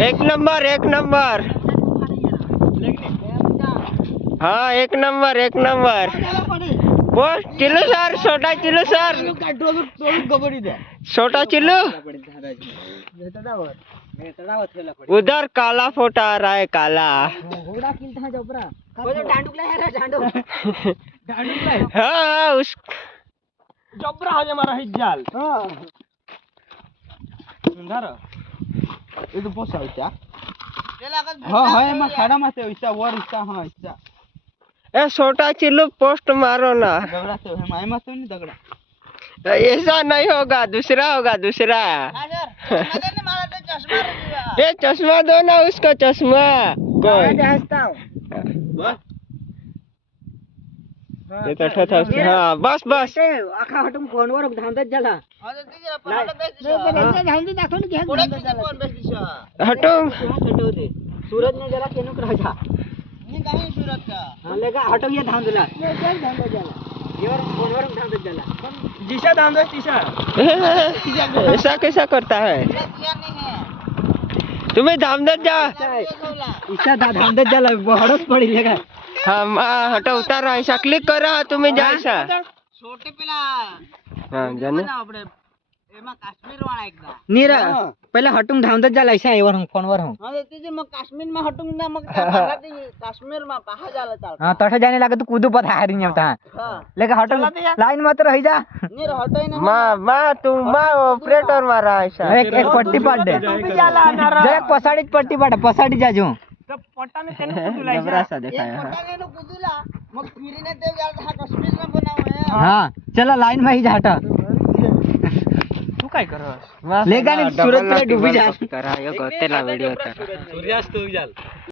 एक नंबर हाँ एक नंबर बोल चिल्लू सर छोटा चिल्लू सर छोटा चिल्लू उधर काला फोटा आ रहा है काला हाँ उस जबरा हो हमारा हिजाल ये तो पोसा होता हाँ हाँ मैं खाना में से ऐसा वर ऐसा हाँ ऐसा ए छोटा चिल्लू पोस्ट मारो ना दगड़ा से है माय मत नहीं दगड़ा ऐसा नहीं होगा दूसरा ये चश्मा दो ना उसको चश्मा ये तो अच्छा था हाँ बस आखा हटून फोनवर धांदत झाला हटो सूरज ने जरा केनुक राजा सूरज का हां लेगा हटो ये धांदला यार फोनवर धांदत झाला जिसा धांदो तिसा ऐसा कैसा करता है तुम्हें धामदत जा ईसा धांदत झाला बहडच पडी लेगा हाँ माँ हटो उतार ऐसा क्लिक कर रहा तुम्हें जा ऐसा छोटे पेला हाँ जाने આપણે એમાં કાશ્મીર વાળા એકદા નીરા પહેલા હટુંગ ધામદત जाला ऐसा एवर हम फोनवर हम हां ते जे मग काश्मीर में हटुंग ना मग काश्मीर में पहा जाला चाल हां तठे जाने लागे तू कूदू पथ हारी नहीं होता हां लेके हटो लाइन मत रही जा नीर हटो ना माँ तू माँ ऑपरेटर मारा ऐसा एक पट्टी पाड दे जरा पसाडी पट्टी पाड पसाडी जाजू पट्टाने तेनु कुदुला जबरा सा दिखाया पट्टाने नो कुदुला मग फिरीने ते जाला हा काश्मीर में बनाव है हाँ चला लाइन में ही जा हटा तू काय करस लेगा नहीं सूरज पे डूबी जा करा यो गोतेला वीडियो सूर्यास्त होई जाल